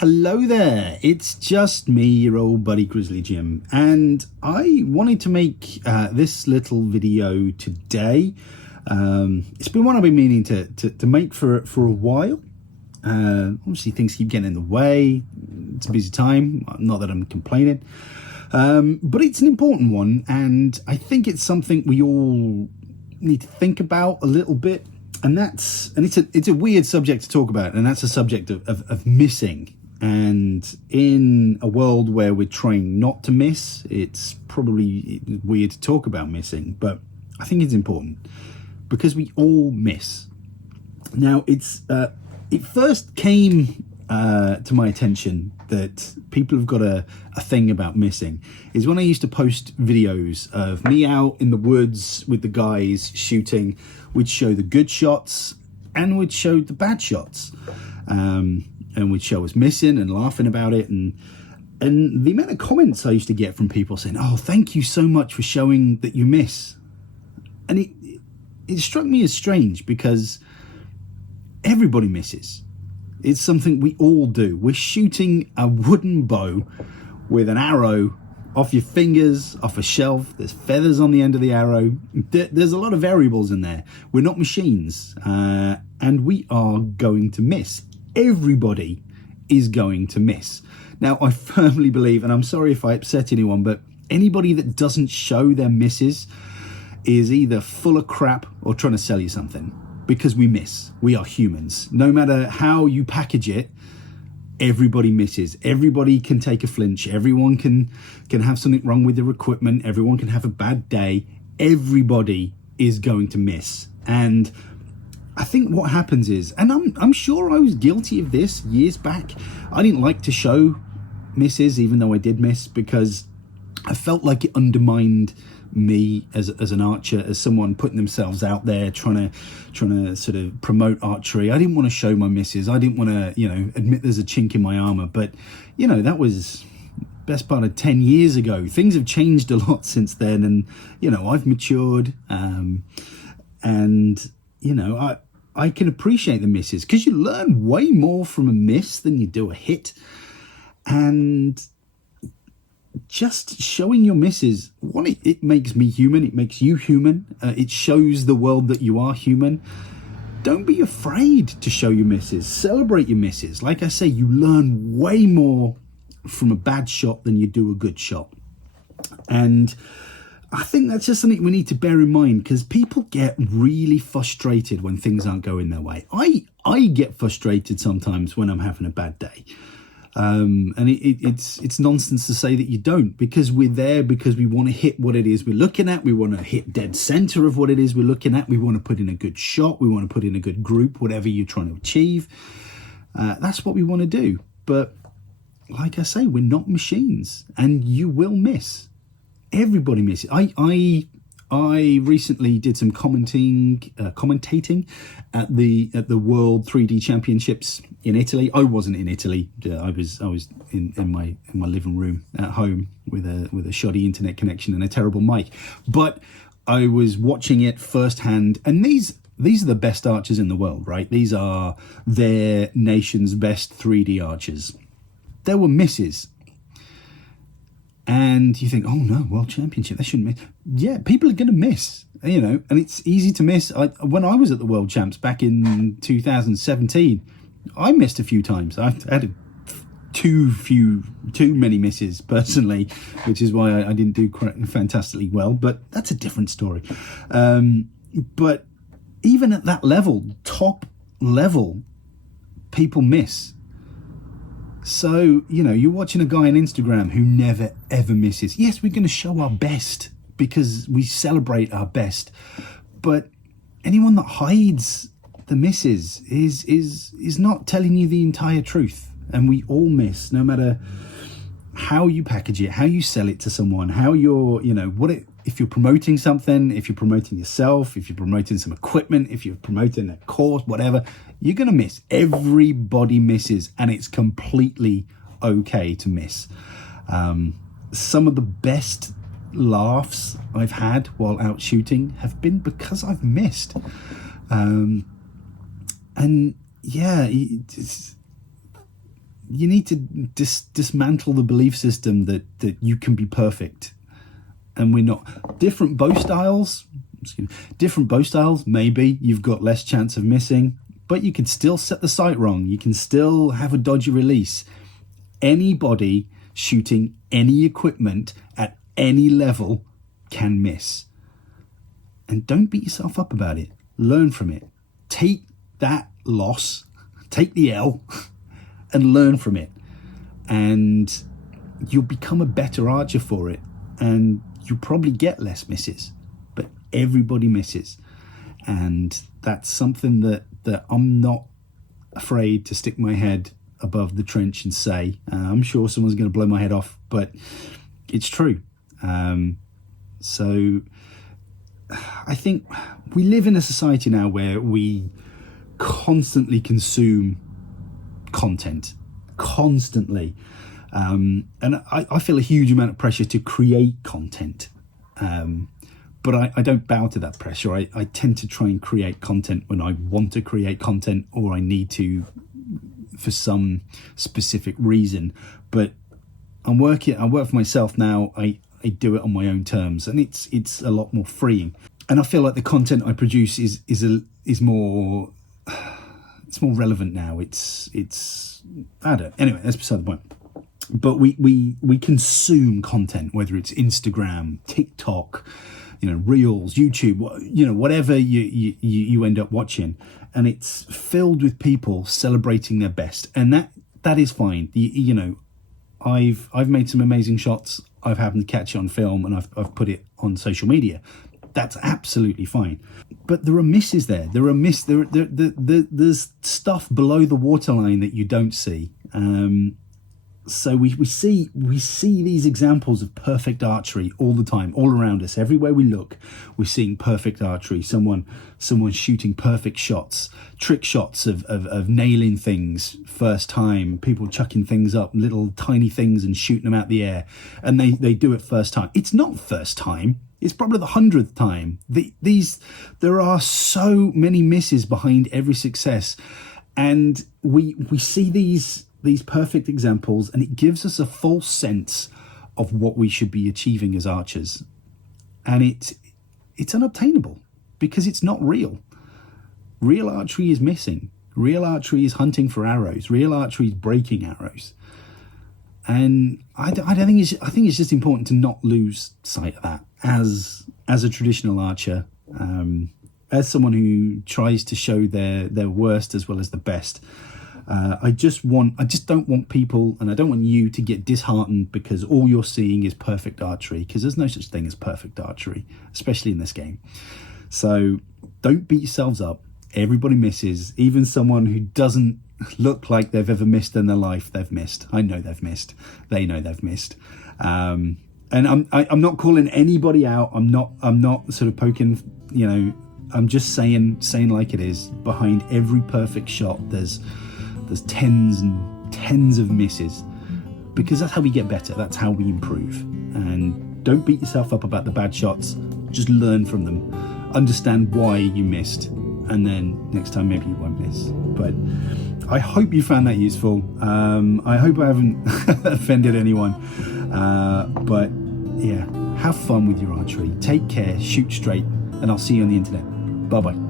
Hello there, it's just me, your old buddy Grizzly Jim, and I wanted to make this little video today. It's been one I've been meaning to make for a while. Obviously things keep getting in the way, it's a busy time, not that I'm complaining, but it's an important one, and I think it's something we all need to think about a little bit, and it's a weird subject to talk about, and that's a subject of missing. And in a world where we're trying not to miss, it's probably weird to talk about missing, but I think it's important because we all miss. Now, it first came to my attention that people have got a thing about missing is when I used to post videos of me out in the woods with the guys shooting. We'd show the good shots and we'd show the bad shots. And we'd show us missing and laughing about it, and the amount of comments I used to get from people saying, "Oh, thank you so much for showing that you miss." And it struck me as strange because everybody misses. It's something we all do. We're shooting a wooden bow with an arrow off your fingers, off a shelf. There's feathers on the end of the arrow. There's a lot of variables in there. We're not machines, and we are going to miss. Everybody is going to miss. Now, I firmly believe, and I'm sorry if I upset anyone, but anybody that doesn't show their misses is either full of crap or trying to sell you something, because we miss. We are humans. No matter how you package it, everybody misses. Everybody can take a flinch. Everyone can have something wrong with their equipment. Everyone can have a bad day. Everybody is going to miss. And I think what happens is, and I'm sure I was guilty of this years back, I didn't like to show misses, even though I did miss, because I felt like it undermined me as an archer, as someone putting themselves out there trying to sort of promote archery. I didn't want to show my misses. I didn't want to, admit there's a chink in my armor. But, that was best part of 10 years ago. Things have changed a lot since then, and, I've matured, I can appreciate the misses because you learn way more from a miss than you do a hit. And just showing your misses, it makes me human. It makes you human. It shows the world that you are human. Don't be afraid to show your misses. Celebrate your misses. Like I say, you learn way more from a bad shot than you do a good shot. And I think that's just something we need to bear in mind, because people get really frustrated when things aren't going their way. I get frustrated sometimes when I'm having a bad day. And it's nonsense to say that you don't, because we're there because we want to hit what it is we're looking at. We want to hit dead center of what it is we're looking at. We want to put in a good shot. We want to put in a good group, whatever you're trying to achieve. That's what we want to do. But like I say, we're not machines, and you will miss. Everybody misses. I recently did some commentating at the World 3D Championships in Italy. I wasn't in Italy. I was in my living room at home with a shoddy internet connection and a terrible mic. But I was watching it firsthand, and these are the best archers in the world, right? These are their nation's best 3D archers. There were misses. And you think, oh no, World Championship, they shouldn't miss. Yeah, people are going to miss, and it's easy to miss. When I was at the World Champs back in 2017, I missed a few times. I had too many misses personally, which is why I didn't do fantastically well, but that's a different story. But even at that level, top level, people miss. So, you're watching a guy on Instagram who never, ever misses. Yes, we're going to show our best because we celebrate our best. But anyone that hides the misses is not telling you the entire truth. And we all miss, no matter how you package it, how you sell it to someone, how you're, if you're promoting something, if you're promoting yourself, if you're promoting some equipment, if you're promoting a course, whatever, you're going to miss. Everybody misses, and it's completely okay to miss. Some of the best laughs I've had while out shooting have been because I've missed. And yeah, you need to dismantle the belief system that you can be perfect, and we're not. Different bow styles, maybe you've got less chance of missing, but you can still set the sight wrong. You can still have a dodgy release. Anybody shooting any equipment at any level can miss. And don't beat yourself up about it. Learn from it. Take that loss, take the L, and learn from it. And you'll become a better archer for it. And you'll probably get less misses. But everybody misses. And that's something that I'm not afraid to stick my head above the trench and say. I'm sure someone's going to blow my head off, but it's true. So I think we live in a society now where we constantly consume content, constantly. And I feel a huge amount of pressure to create content. But I don't bow to that pressure. I tend to try and create content when I want to create content, or I need to for some specific reason. But I work for myself now. I do it on my own terms, and it's a lot more freeing. And I feel like the content I produce is more relevant now. It's I don't know. Anyway, that's beside the point. But we consume content, whether it's Instagram, TikTok, Reels, YouTube, whatever you end up watching, and it's filled with people celebrating their best, and that is fine. I've made some amazing shots. I've happened to catch it on film, and I've put it on social media. That's absolutely fine. But there are misses there. There's stuff below the waterline that you don't see. So we see these examples of perfect archery all the time, all around us. Everywhere we look, we're seeing perfect archery. Someone shooting perfect shots, trick shots of nailing things first time. People chucking things up, little tiny things, and shooting them out the air, and they do it first time. It's not first time. It's probably the 100th time. There are so many misses behind every success, and we see these perfect examples, and it gives us a false sense of what we should be achieving as archers. And it's unobtainable because it's not real. Real archery is missing. Real archery is hunting for arrows. Real archery is breaking arrows. And I think it's just important to not lose sight of that as a traditional archer, as someone who tries to show their worst as well as the best. I just don't want people, and I don't want you to get disheartened because all you're seeing is perfect archery, because there's no such thing as perfect archery, especially in this game. So don't beat yourselves up. Everybody misses. Even someone who doesn't look like they've ever missed in their life, they've missed. I know they've missed. They know they've missed. And I'm not calling anybody out. I'm not sort of poking, I'm just saying like it is. Behind every perfect shot, there's tens and tens of misses, because that's how we get better. That's how we improve. And don't beat yourself up about the bad shots. Just learn from them. Understand why you missed, and then next time maybe you won't miss. But I hope you found that useful. I hope I haven't offended anyone. But yeah, have fun with your archery. Take care, shoot straight, and I'll see you on the internet. Bye-bye.